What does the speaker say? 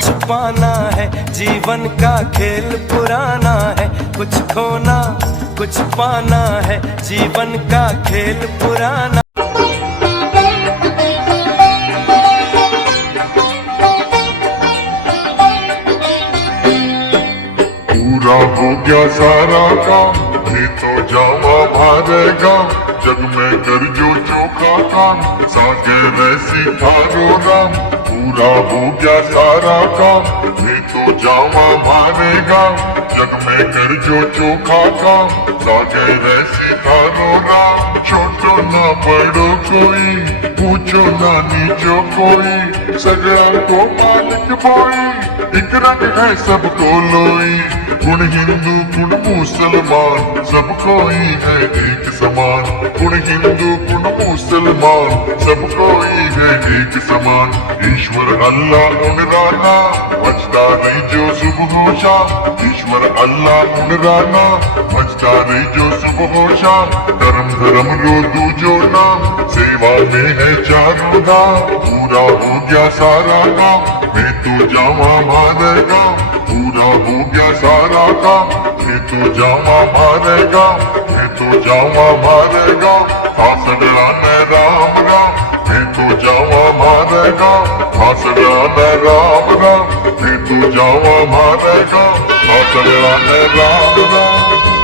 कुछ पाना है, जीवन का खेल पुराना है। कुछ खोना कुछ पाना है, जीवन का खेल पुराना। पूरा हो गया सारा काम, ये तो जावा मारेगा। जग में कर जो चोखा काम, सागे वैसी थारो राम। पूरा हो गया सारा काम, ये तो जावा मारेगा। जग में कर जो चोखा काम, सागे वैसी थारो राम। छोटो ना बड़ो कोई, ऊंचो ना नीचो कोई, सगड़ा को मालिक बोई। एक रंग है सबको लोई, गुण हिंदू गुण मुसलमान, सबको ही है एक समान। गुण हिंदू गुण मुसलमान, सबको ही है एक समान। ईश्वर अल्लाह उनराना, बचता नहीं जो सुबह शाम। ईश्वर अल्लाह उनराना, बचता नहीं जो सुबह शाम। धर्म धर्म रो दूजो नाम, सेवा में है चारों धाम। पूरा हो गया सारा काम, मैं तो जावा मारेगा। पूरा हो गया सारा काम, मैं तो जावा मारेगा। मैं तो जावा मारेगा, फासड़ा न राम राम। मैं तो जावा मारेगा, फासड़ा न राम राम। मैं तो जावा मारेगा, फासड़ा न राम राम।